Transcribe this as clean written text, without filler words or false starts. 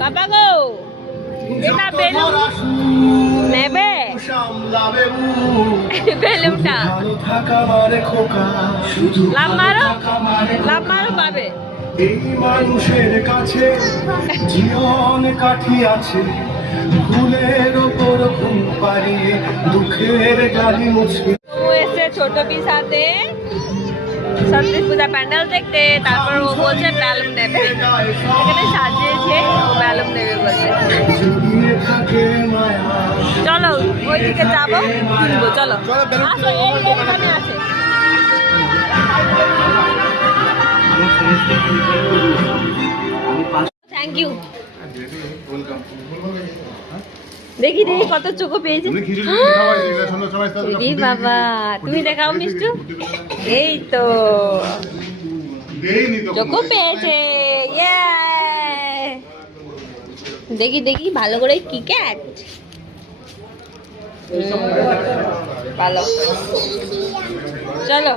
বাবা গো এটা বেলুন নেবে বেলুনটা লাভ মারো পাবে। এই মানুষের কাছে জীবন কাঠি আছে, ফুলের ওপর ঘুম পাড়িয়ে দুঃখের গালি মুছে। ও এসে ছোট সাথে সরস্বতী পূজা প্যান্ডেল দেখতে, তারপর ও বলছে ব্যালুন নেবে, এখানে সাজিয়েছে ও ব্যালুন নেবে বলছে। চলো ওইদিকে যাবো কিনবো, চলো আসো, এইখানে আছে। Thank you. দেখি কত চোখো পেয়েছে বাবা, তুমি দেখাও মিষ্টু। এই তো চোখো পেয়েছে, দেখি ভালো করে কি ক্যাট ভালো, চলো।